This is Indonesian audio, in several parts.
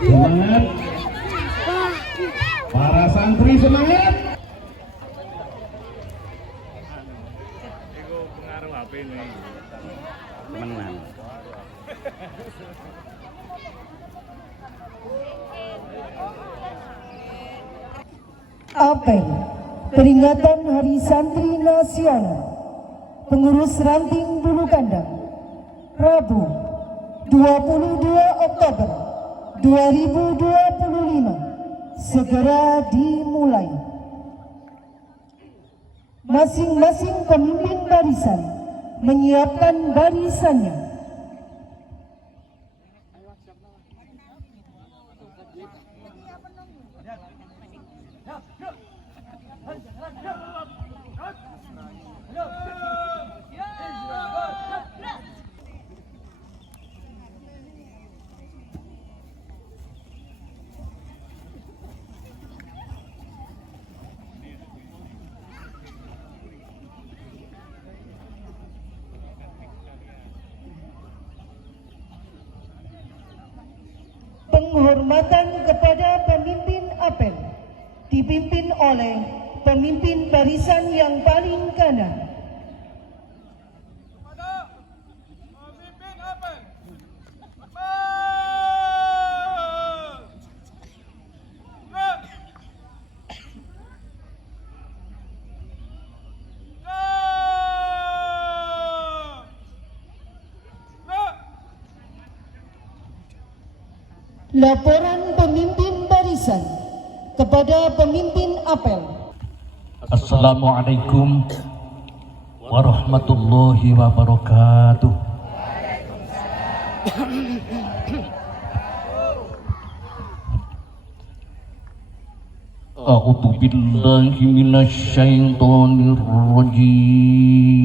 Semangat. Para santri semangat. Menang. Apel peringatan Hari Santri Nasional Pengurus Ranting Bulu Kandang Rabu 22 Oktober 2025 segera dimulai. Masing-masing pemimpin barisan menyiapkan barisannya. Penghormatan kepada pemimpin apel dipimpin oleh pemimpin barisan yang paling kanan. Pemimpin apel. Laporan pemimpin barisan kepada pemimpin apel. Assalamualaikum warahmatullahi wabarakatuh. A'udzu billahi minasy syaithanir rajim.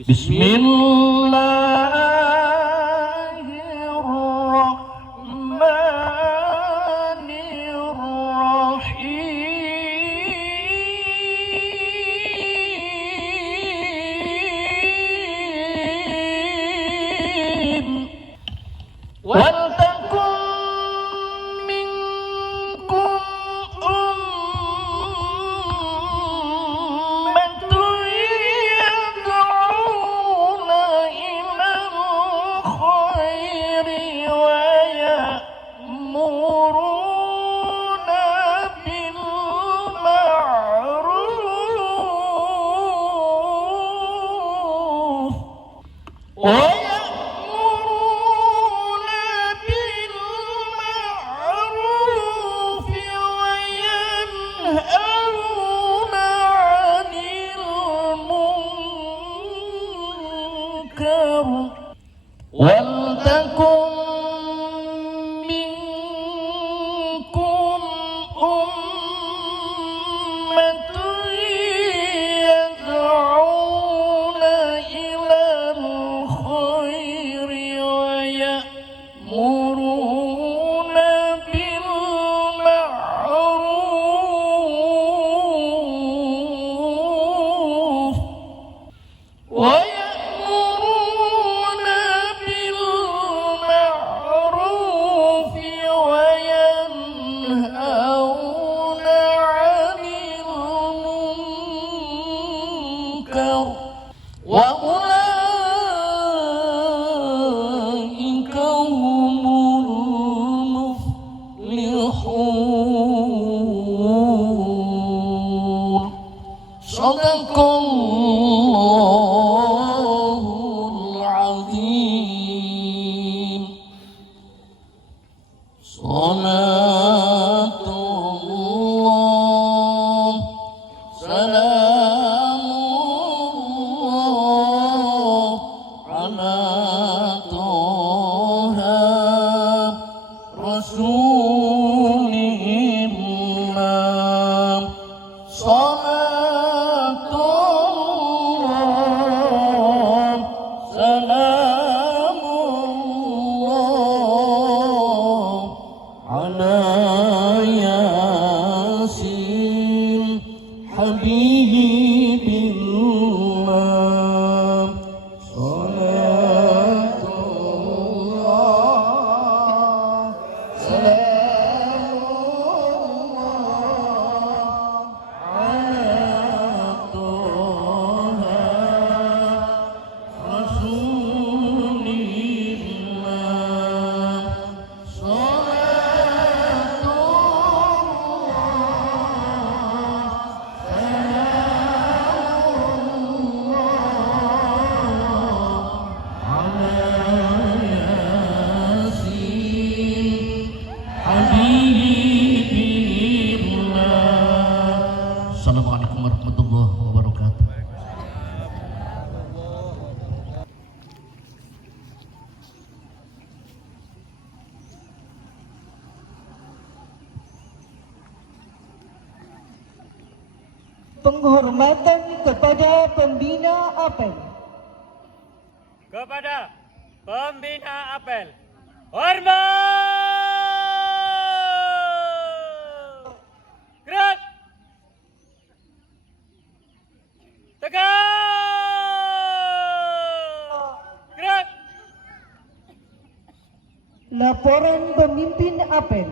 Bismillahirrahmanirrahim. Waltakum minkum ummatun yad'una ilal khairi wa ya'muruna bil ma'ruf wa waltakum minkum ummatun yad'una ilal khairi wa ya'muruna bil ma'ruf wa وأولئك هم المفلحون صدق الله العظيم صلاة الله سلام الله على طه رسول الله صلاة الله سلام الله على Penghormatan kepada pembina apel. Kepada pembina apel. Hormat! Gerak! Tegak! Gerak! Laporan pemimpin apel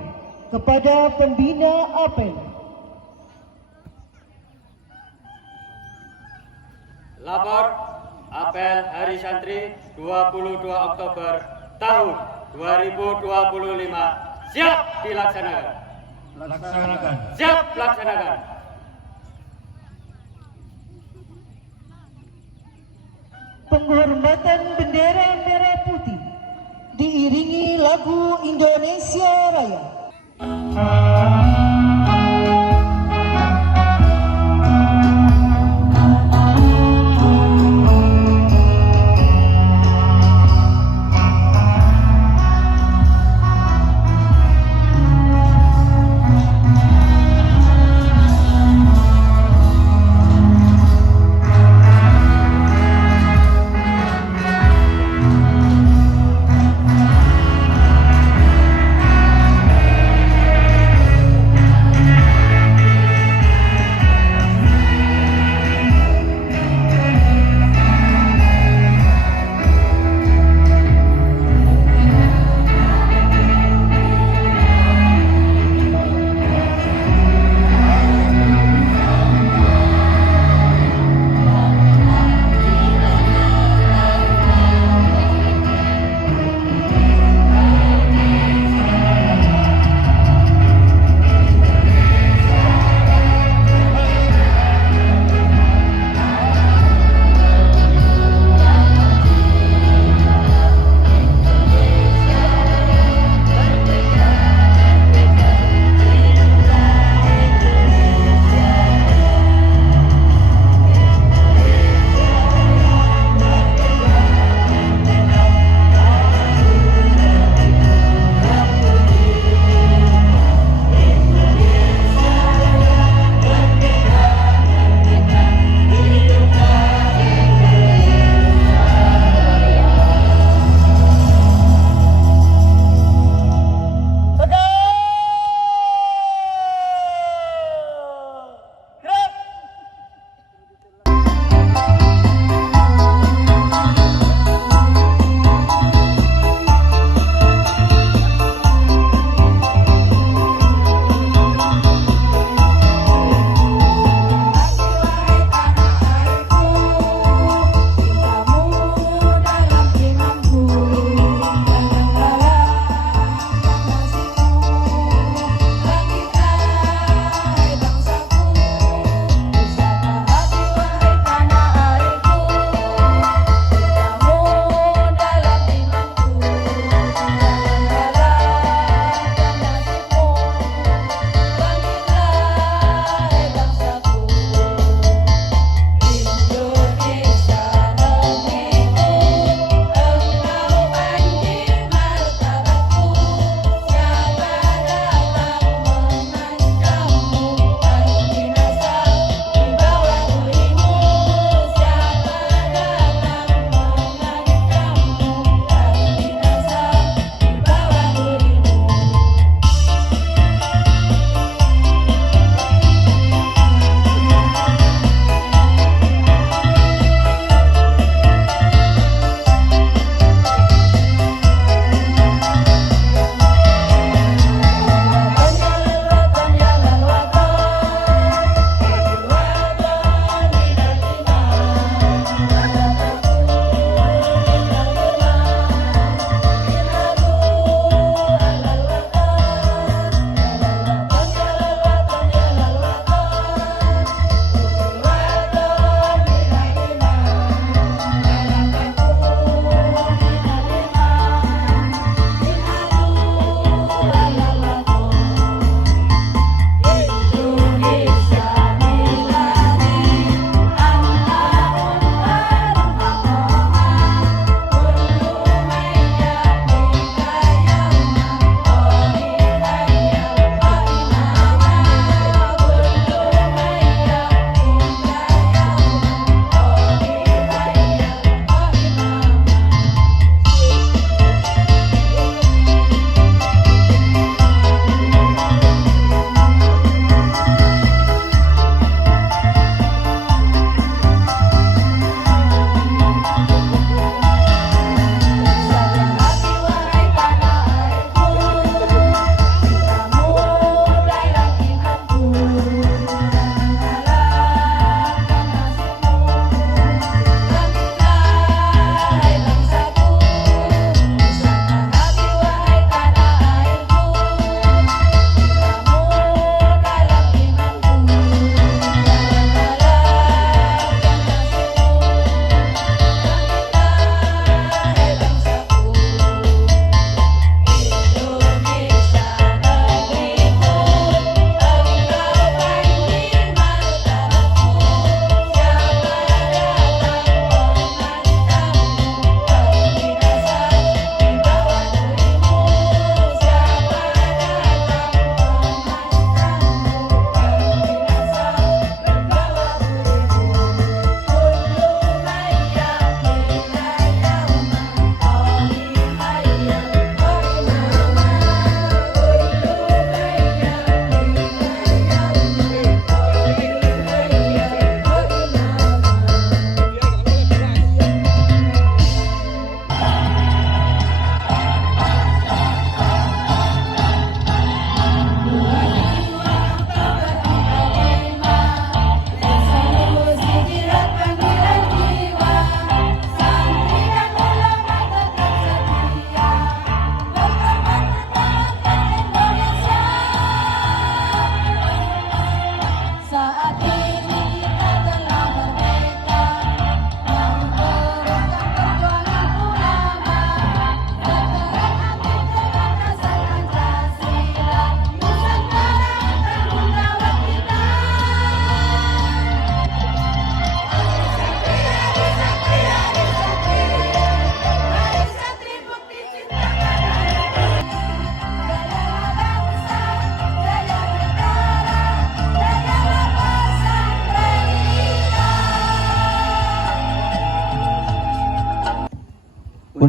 kepada pembina apel. Lapor apel Hari Santri 22 Oktober tahun 2025 siap dilaksanakan. Laksanakan. Siap laksanakan. Penghormatan bendera merah putih diiringi lagu Indonesia Raya.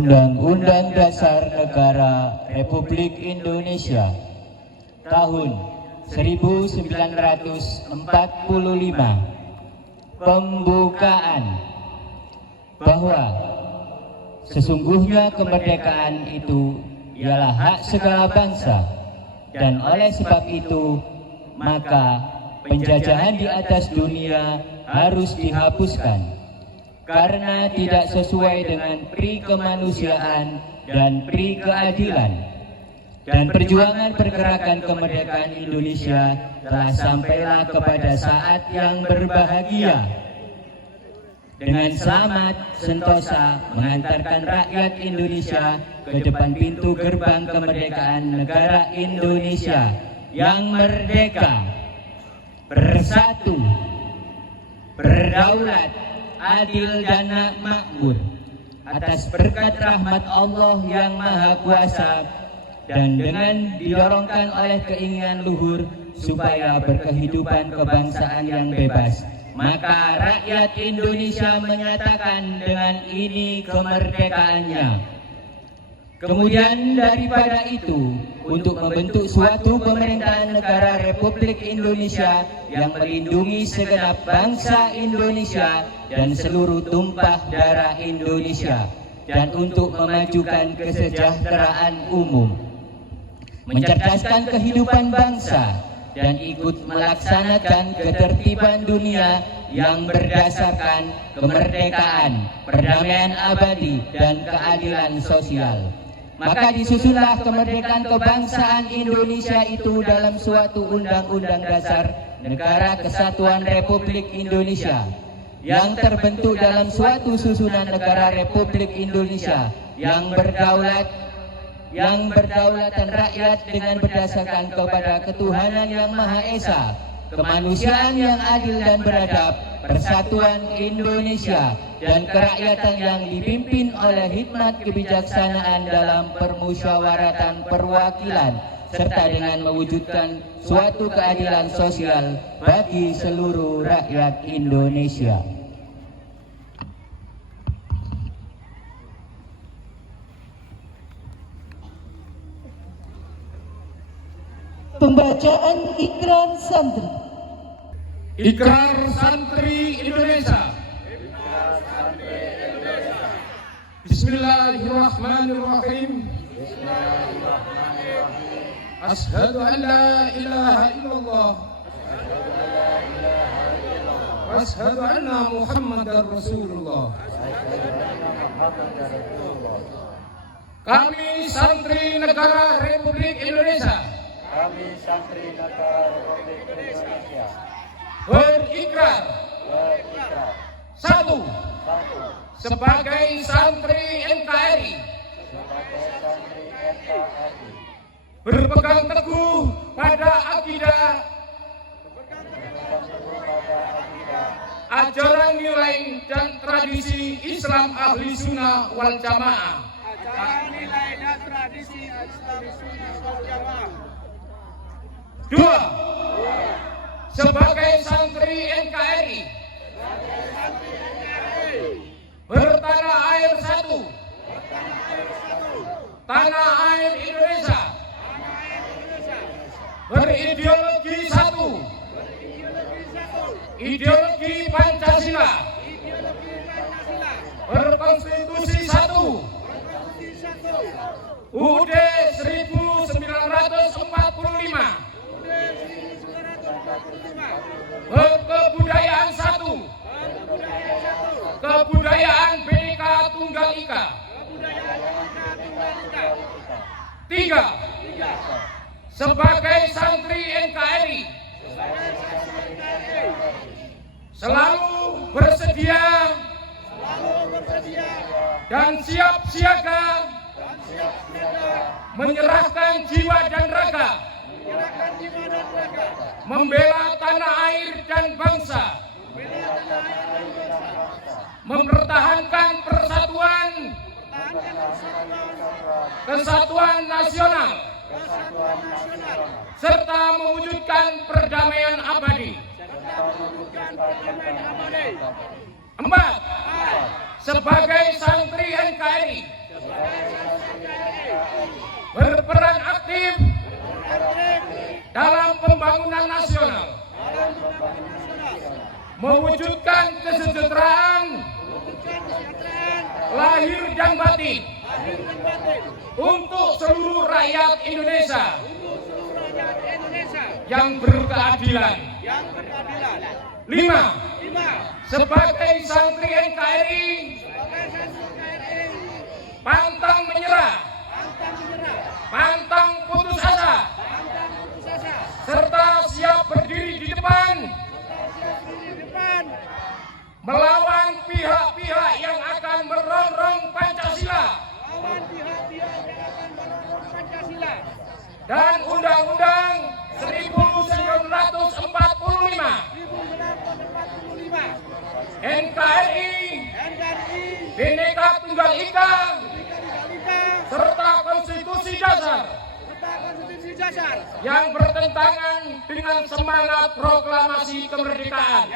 Undang-Undang Dasar Negara Republik Indonesia tahun 1945. Pembukaan. Bahwa sesungguhnya kemerdekaan itu ialah hak segala bangsa, dan oleh sebab itu maka penjajahan di atas dunia harus dihapuskan karena tidak sesuai dengan pri kemanusiaan dan pri keadilan. Dan perjuangan pergerakan kemerdekaan Indonesia telah sampailah kepada saat yang berbahagia, dengan selamat sentosa mengantarkan rakyat Indonesia ke depan pintu gerbang kemerdekaan negara Indonesia yang merdeka, bersatu, berdaulat, adil dan makmur atas berkat rahmat Allah yang Maha Kuasa, dan dengan didorongkan oleh keinginan luhur supaya berkehidupan kebangsaan yang bebas, maka rakyat Indonesia menyatakan dengan ini kemerdekaannya. Kemudian daripada itu, untuk membentuk suatu pemerintahan negara Republik Indonesia yang melindungi segenap bangsa Indonesia dan seluruh tumpah darah Indonesia, dan untuk memajukan kesejahteraan umum, mencerdaskan kehidupan bangsa, dan ikut melaksanakan ketertiban dunia yang berdasarkan kemerdekaan, perdamaian abadi, dan keadilan sosial. Maka disusunlah kemerdekaan kebangsaan Indonesia itu dalam suatu undang-undang dasar Negara Kesatuan Republik Indonesia yang terbentuk dalam suatu susunan negara Republik Indonesia yang berdaulat dan rakyat dengan berdasarkan kepada ketuhanan yang Maha Esa, kemanusiaan yang adil dan beradab, persatuan Indonesia, dan kerakyatan yang dipimpin oleh hikmat kebijaksanaan dalam permusyawaratan perwakilan, serta dengan mewujudkan suatu keadilan sosial bagi seluruh rakyat Indonesia. Pembacaan Ikrar Santri. Ikrar Santri Indonesia. Bismillahirrahmanirrahim. Asyhadu an la ilaha illallah wa asyhadu anna Muhammadar Rasulullah. Kami santri negara Republik Indonesia. Berikrar. Satu. Sebagai santri NKRI, berpegang teguh pada akidah, ajaran nilai dan tradisi Islam Ahli Sunnah wal Jamaah. Dua. Sebagai santri NKRI, bertanah air satu, tanah air Indonesia, berideologi satu, ideologi Pancasila, berkonstitusi satu, UUD 1945, berkebudayaan satu, kebudayaan Bhinneka Tunggal Ika. Tiga. Sebagai santri NKRI, selalu bersedia dan siap siaga menyerahkan jiwa dan raga, membela tanah air dan bangsa, mempertahankan persatuan, kesatuan nasional, serta mewujudkan perdamaian abadi. 4. Sebagai santri NKRI, berperan aktif dalam pembangunan nasional, mewujudkan kesejahteraan lahir dan batin untuk seluruh rakyat Indonesia yang berkeadilan. 5. Sebagai santri NKRI pantang menyerah, pantang putus asa, serta siap berdiri di depan melawan pihak-pihak yang akan merongrong Pancasila dan Undang-Undang 1945. NKRI, Bhinneka Tunggal Ika, serta Konstitusi Dasar yang bertentangan dengan semangat proklamasi kemerdekaan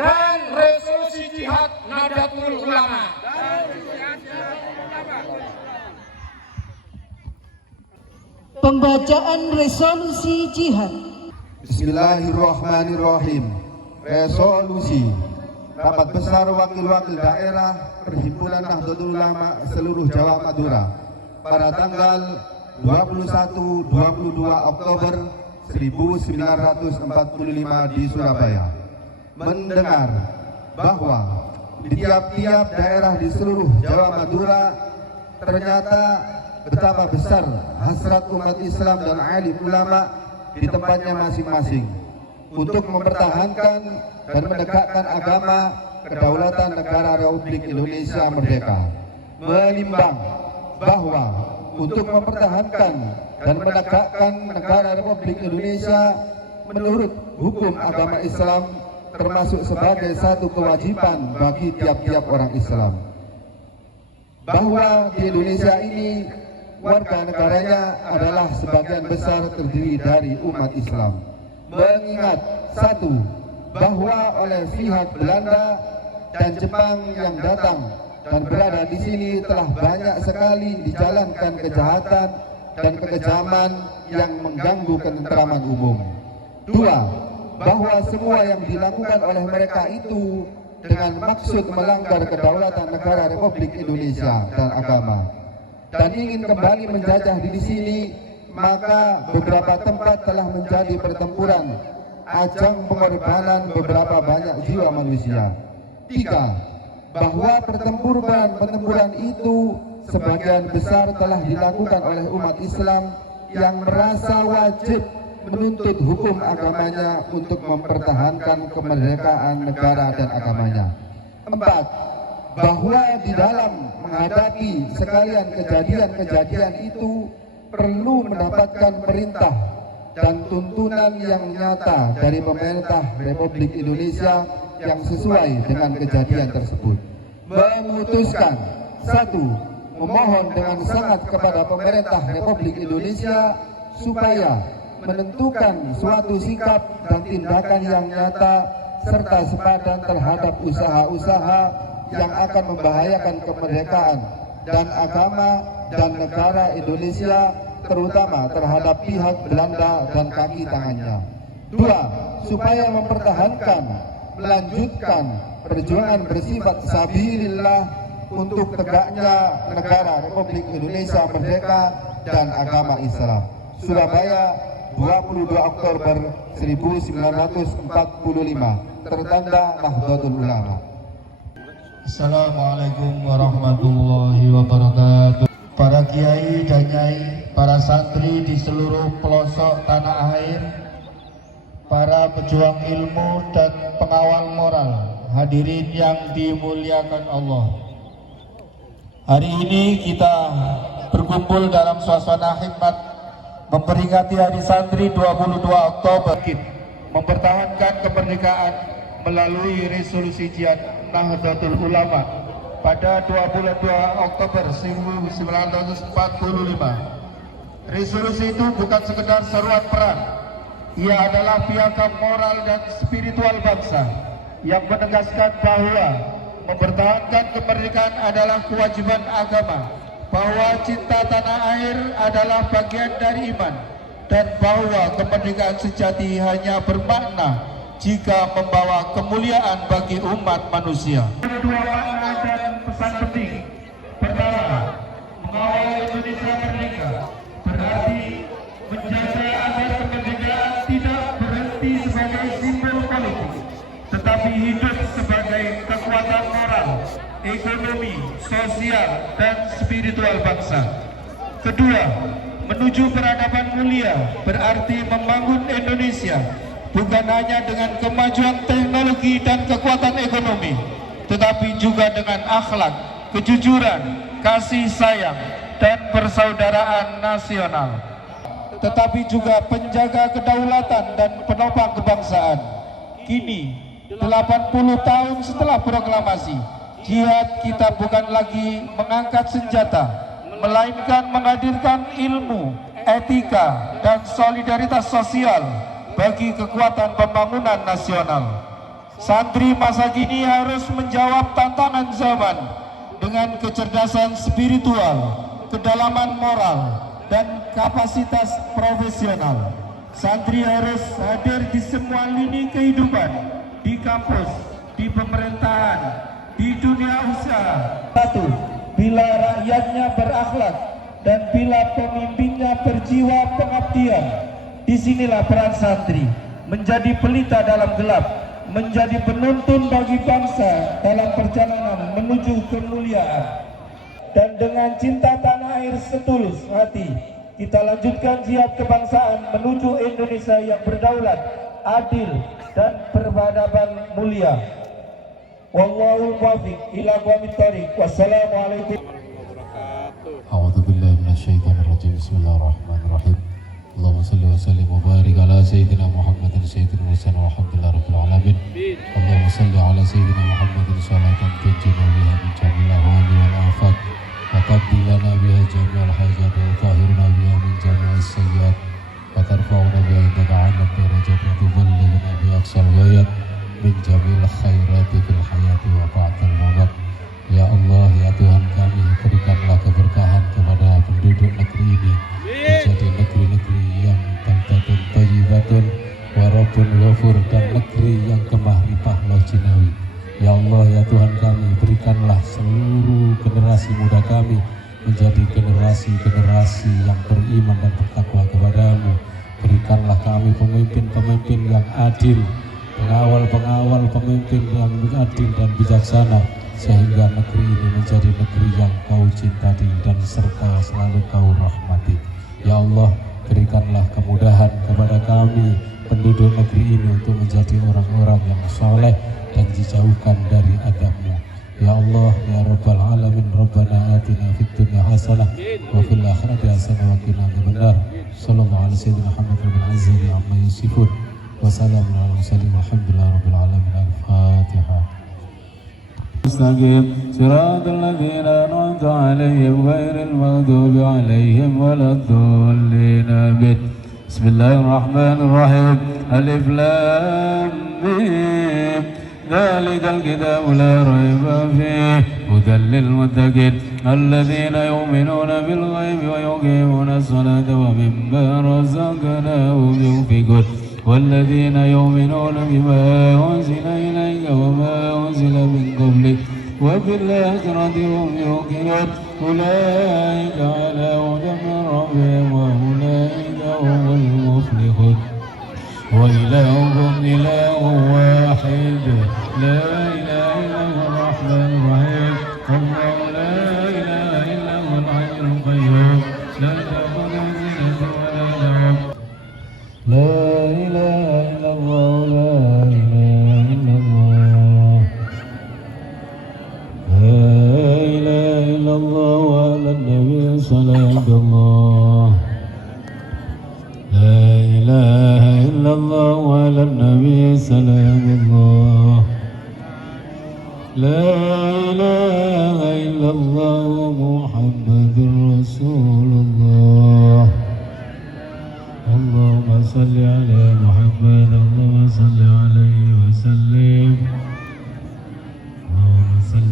dan resolusi jihad Nahdlatul Ulama. Pembacaan resolusi jihad. Bismillahirrahmanirrahim. Resolusi Rapat Besar Wakil-Wakil Daerah Perhimpunan Nahdlatul Ulama seluruh Jawa Madura pada tanggal 21-22 Oktober 1945 di Surabaya mendengar bahwa di tiap-tiap daerah di seluruh Jawa Madura ternyata betapa besar hasrat umat Islam dan alim ulama di tempatnya masing-masing untuk mempertahankan dan menegakkan agama kedaulatan negara Republik Indonesia merdeka. Menimbang bahwa untuk mempertahankan dan menegakkan negara Republik Indonesia menurut hukum agama Islam termasuk sebagai satu kewajiban bagi tiap-tiap orang Islam. Bahwa di Indonesia ini warga negaranya adalah sebagian besar terdiri dari umat Islam. Mengingat satu, bahwa oleh pihak Belanda dan Jepang yang datang dan berada di sini telah banyak sekali dijalankan kejahatan dan kekejaman yang mengganggu ketentraman umum. Dua, bahwa semua yang dilakukan oleh mereka itu dengan maksud melanggar kedaulatan negara Republik Indonesia dan agama dan ingin kembali menjajah di sini, maka beberapa tempat telah menjadi pertempuran, ajang pengorbanan beberapa banyak jiwa manusia. Tiga, bahwa pertempuran itu sebagian besar telah dilakukan oleh umat Islam yang merasa wajib menuntut hukum agamanya untuk mempertahankan kemerdekaan negara dan agamanya. Empat, bahwa di dalam menghadapi sekalian kejadian-kejadian itu perlu mendapatkan perintah dan tuntunan yang nyata dari pemerintah Republik Indonesia yang sesuai dengan kejadian tersebut. Memutuskan, satu, memohon dengan sangat kepada pemerintah Republik Indonesia supaya menentukan suatu sikap dan tindakan yang nyata serta sepadan terhadap usaha-usaha yang akan membahayakan kemerdekaan dan agama dan negara Indonesia, terutama terhadap pihak Belanda dan kaki tangannya. Dua, supaya mempertahankan, melanjutkan perjuangan bersifat sabilillah untuk tegaknya negara Republik Indonesia merdeka dan agama Islam. Surabaya, 22 Oktober 1945, tertanda Nahdlatul Ulama. Assalamualaikum warahmatullahi wabarakatuh. Para kiai dan nyai, para santri di seluruh pelosok tanah air, para pejuang ilmu dan pengawal moral, hadirin yang dimuliakan Allah. Hari ini kita berkumpul dalam suasana hikmat memperingati Hari Santri 22 Oktober, mempertahankan kemerdekaan melalui resolusi jihad Nahdlatul Ulama pada 22 Oktober 1945. Resolusi itu bukan sekedar seruan perang, ia adalah piagam moral dan spiritual bangsa yang menegaskan bahwa mempertahankan kemerdekaan adalah kewajiban agama, bahwa cinta tanah air adalah bagian dari iman, dan bahwa kemerdekaan sejati hanya bermakna jika membawa kemuliaan bagi umat manusia. Dua makna dan pesan penting. Pertama, mengawal Indonesia merdeka berarti menjaga agar kemerdekaan tidak berhenti sebagai simbol politik, tetapi hidup sebagai kekuatan moral, ekonomi, sosial, dan spiritual bangsa. Kedua, menuju peradaban mulia berarti membangun Indonesia bukan hanya dengan kemajuan teknologi dan kekuatan ekonomi, tetapi juga dengan akhlak, kejujuran, kasih sayang, dan persaudaraan nasional, tetapi juga penjaga kedaulatan dan penopang kebangsaan. Kini, 80 tahun setelah proklamasi, jihad kita bukan lagi mengangkat senjata, melainkan menghadirkan ilmu, etika, dan solidaritas sosial bagi kekuatan pembangunan nasional. Santri masa kini harus menjawab tantangan zaman dengan kecerdasan spiritual, kedalaman moral, dan kapasitas profesional. Santri harus hadir di semua lini kehidupan, di kampus, di pemerintahan, di dunia usaha. Satu, bila rakyatnya berakhlak dan bila pemimpinnya berjiwa pengabdian, disinilah peran santri menjadi pelita dalam gelap, menjadi penuntun bagi bangsa dalam perjalanan menuju kemuliaan. Dan dengan cinta tanah air setulus hati, kita lanjutkan jihad kebangsaan menuju Indonesia yang berdaulat, adil, dan berperadaban mulia. Wallahul muwaffiq ila aqwamit thoriq. Wassalamualaikum. A'udzu billahi minasyaitonir rajim. Bismillahirrahmanirrahim. Allahumma shalli wa sallim wa barik ala sayyidina Muhammadin sayyidil mursalin walhamdulillahi rabbil alamin. Allahumma shalli ala sayyidina Muhammadin salatan tunjina biha min jamil ahwali wal afat wa tabdilana biha jami'al hajat wa tahhirna biha min jami'is sayyiat wa tarfa'una biha indaka 'ala darajat wa tuballighuna biha aqsal ghayat min jamil khairati fil hayati wa ba'dal mamat. Ya Allah, ya Tuhan kami, berikanlah keberkahan kepada penduduk negeri ini menjadi negeri-negeri yang baldatun thayyibatun wa rabbun ghafur, dan negeri yang kemahrifah loh jinawi. Ya Allah, ya Tuhan kami, berikanlah seluruh generasi muda kami menjadi generasi-generasi yang beriman dan bertakwa kepadamu. Berikanlah kami pemimpin-pemimpin yang adil, pengawal-pengawal pemimpin yang adil dan bijaksana, sehingga negeri ini menjadi negeri yang kau cintai dan serta selalu kau rahmati. Ya Allah, berikanlah kemudahan kepada kami penduduk negeri ini untuk menjadi orang-orang yang soleh dan dijauhkan dari adab-Mu. Ya Allah, ya Rabbal Alamin, Rabbana atina fid dunya hasanah wa fil akhirati hasanah wa qina adzabannar. Sallallahu alaihi wasallam Muhammad rabbil izzati amma yasifun wa salamun alal mursalin walhamdulillahi rabbil alamin. Al-Fatihah. Mustaqim siratal ladzina an'amta 'alaihim ghairil maghdubi 'alaihim waladdallin. Amin. Bismillahirrahmanirrahim. Alif lam mim. Dzalikal kitabu la raiba fihi hudan lil muttaqin alladzina yu'minuna bil ghaibi wa yuqimuna as-salata wa mimma razaqnahum yunfiqun والذين يؤمنون بما أنزل إليك وما أنزل من قبلك وبالآخرة هم يوقنون أولئك على هدى من ربهم وأولئك هم المفلحون وإلهكم إله واحد لا إله إلا هو الرحمن الرحيم الله لا إله إلا هو الحي القيوم لا تأخذه سنة ولا نوم لا إله إلا الله لا إله إلا الله لا إله إلا الله وعلى النبي صلاة الله لا إله إلا الله وعلى النبي سلام الله لا إله إلا الله محمد رسول الله اللهم صل على محمد اللهم صل عليه وسلم اللهم صل